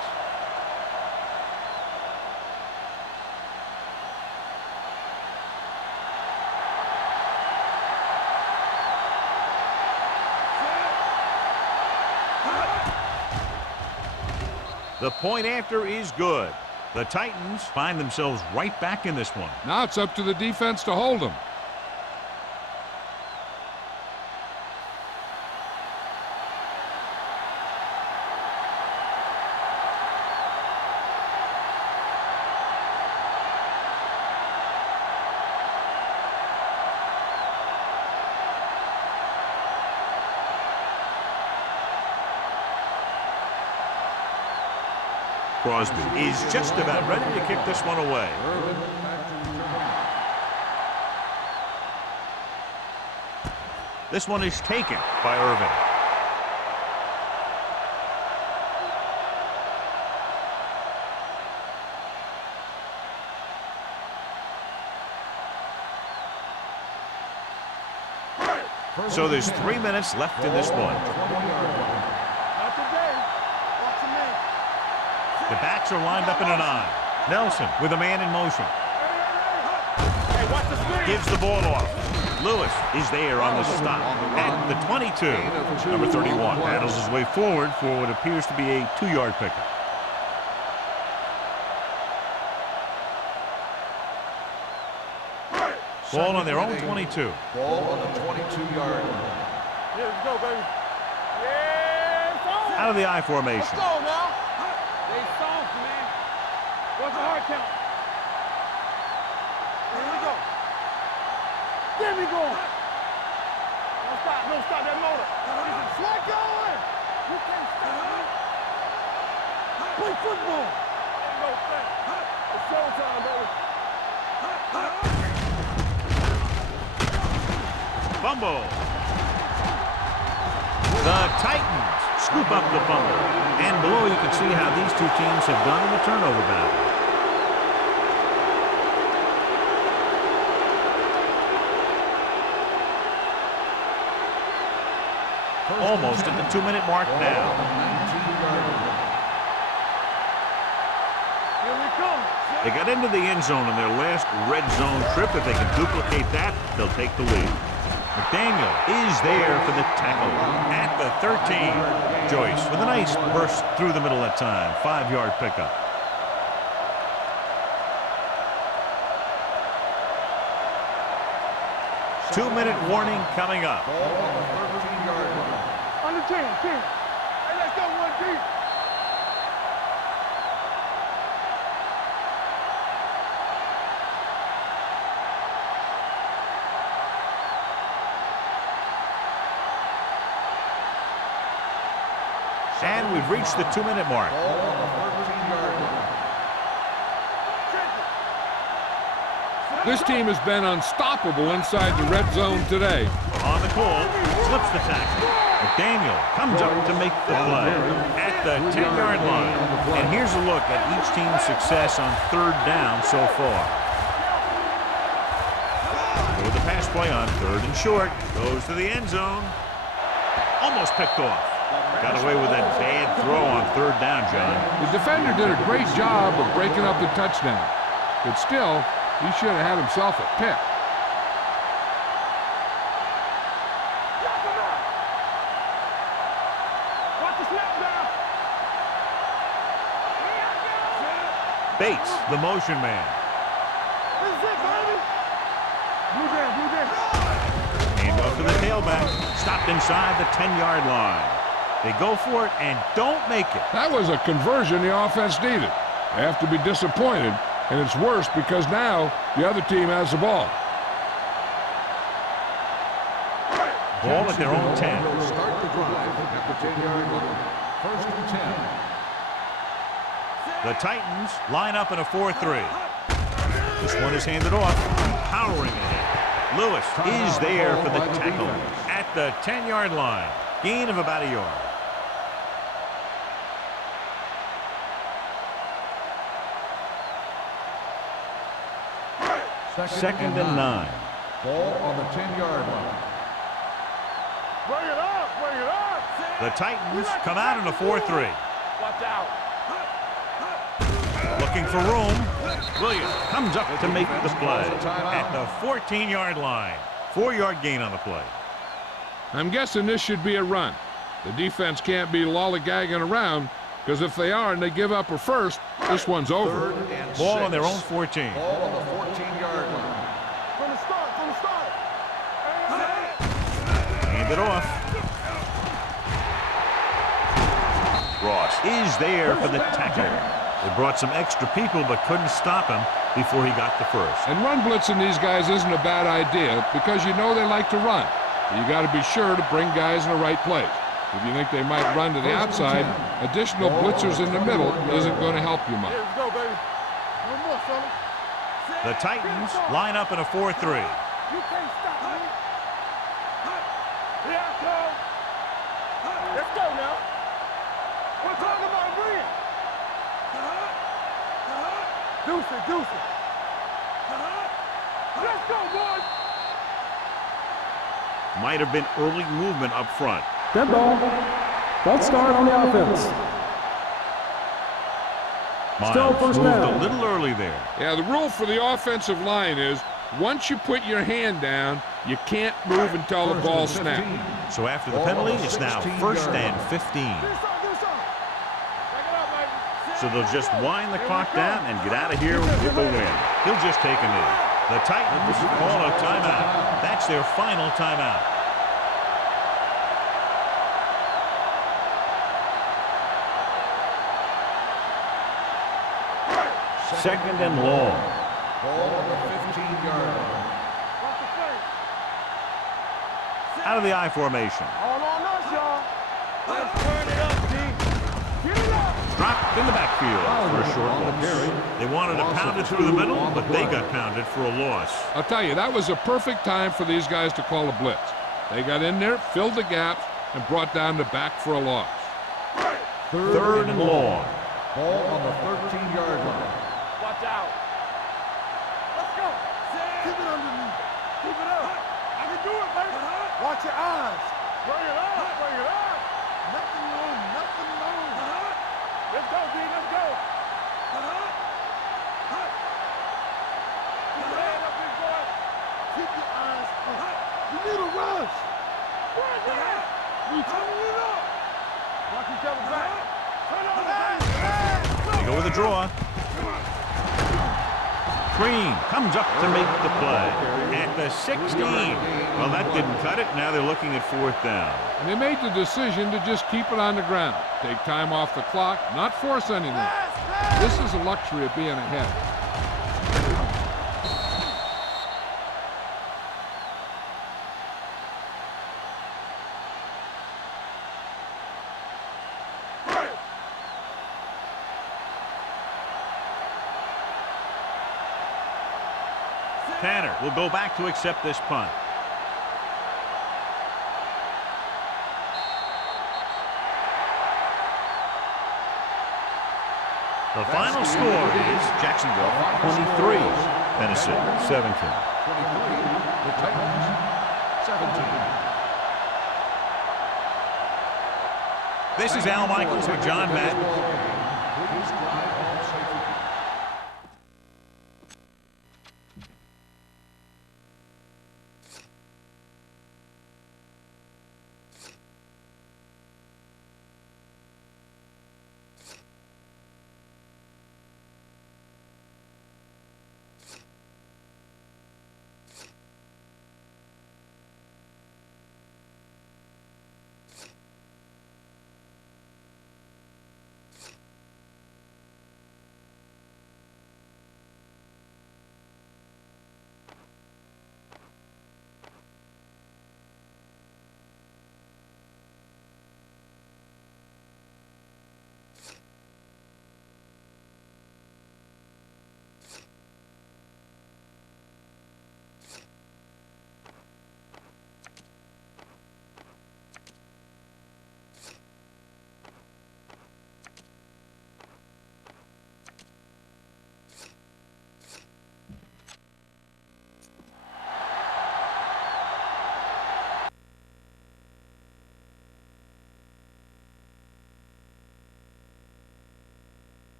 The point after is good. The Titans find themselves right back in this one. Now it's up to the defense to hold them. Crosby is just about ready to kick this one away. This one is taken by Irvin. So there's 3 minutes left in this one. The backs are lined up in an I. Nelson with a man in motion. Gives the ball off. Lewis is there on the stop at the 22. Number 31 battles his way forward for what appears to be a 2-yard pickup. Ball on their own 22. Ball on the 22-yard line. Yeah, let's go, baby. Yeah, it's on. Out of the I formation. Let's go now. They soft, man. What's the hard count? Here we go. There we go. Don't stop. Don't stop that motor. Slide going. You can't stop me. Play football. There you go, man. It's showtime, baby. Fumble. The Titans scoop up the fumble. And below you can see how these two teams have done in the turnover battle. Almost at the 2-minute mark now. Here we come. They got into the end zone in their last red zone trip. If they can duplicate that, they'll take the lead. McDaniel is there for the tackle at the 13. Joyce with a nice burst through the middle that time. 5-yard pickup. Two-minute warning coming up. On the 10. Hey, let's go one deep. And we've reached the 2-minute mark. This team has been unstoppable inside the red zone today. On the call, slips the tackle. McDaniel comes up to make the play at the 10-yard line. And here's a look at each team's success on 3rd down so far. With the pass play on 3rd and short. Goes to the end zone. Almost picked off. Got away with that bad throw on 3rd down, John. The defender did a great job of breaking up the touchdown. But still, he should have had himself a pick. Watch the snap down. Bates, the motion man. This is it, baby. Blue jam. Hand off to the tailback. Stopped inside the 10-yard line. They go for it and don't make it. That was a conversion the offense needed. They have to be disappointed, and it's worse because now the other team has the ball. Ball at their own 10. Start the drive at the 10-yard line. 1st and 10. The Titans line up in a 4-3. This one is handed off. Powering ahead. Lewis is there for the tackle at the 10-yard line. Gain of about a yard. Second and 9. Ball on the 10-yard line. Bring it up. The Titans come out in a 4-3. Watch out. Looking for room. Williams comes up to make the play at the 14-yard line. 4-yard gain on the play. I'm guessing this should be a run. The defense can't be lollygagging around, because if they are and they give up a first, this one's over. 3rd and Ball 6. on their own 14. Ball on the 14-yard line. From the start. Hand it off. Ross is there for the tackle. They brought some extra people but couldn't stop him before he got the first. And run blitzing these guys isn't a bad idea because you know they like to run. You got to be sure to bring guys in the right place. If you think they might run to the outside, additional blitzers in the middle isn't going to help you much. Here we go, baby. No more, fella. The Titans line up in a 4-3. You can't stop me. Here I come. Let's go now. We're talking about bringing. Deuce it. Let's go, boys. Might have been early movement up front. Dead ball. False start on the offense. Still Miles first moved down. a little early there. Yeah, the rule for the offensive line is once you put your hand down, you can't move until the ball snaps. So after the penalty, it's now 1st and 15. Do something. Back it up, baby. So they'll just wind the clock down and get out of here with the win. He'll just take a knee. The Titans call a timeout. That's their final timeout. Second and long. Ball on the 15-yard line. Watch the play. Out of the I formation. All on us, y'all. Let's turn it up, D. Get it up. Dropped in the backfield for a short loss. They wanted to pound it through the middle, but they got pounded for a loss. I'll tell you, that was a perfect time for these guys to call a blitz. They got in there, filled the gaps, and brought down the back for a loss. 3rd and long. Ball on the 13-yard line. Watch out. Let's go. Keep it underneath. Keep it up. I can do it, baby. Watch your eyes. Bring it up. Bring it up. Nothing wrong. Nothing wrong. Let's go, D. Let's go. Keep your head up, big boy. Keep your eyes up. You need a rush. Run that. We turning it up. Watch each other back. Turn on the back. They go with a draw. Green comes up to make the play at the 16. Well, that didn't cut it. Now they're looking at 4th down. And they made the decision to just keep it on the ground. Take time off the clock, not force anything. This is the luxury of being ahead. Tanner will go back to accept this punt. The final score is Jacksonville 23, Tennessee 17. 23, the Titans 17. This is Al Michaels with John Madden. Please drive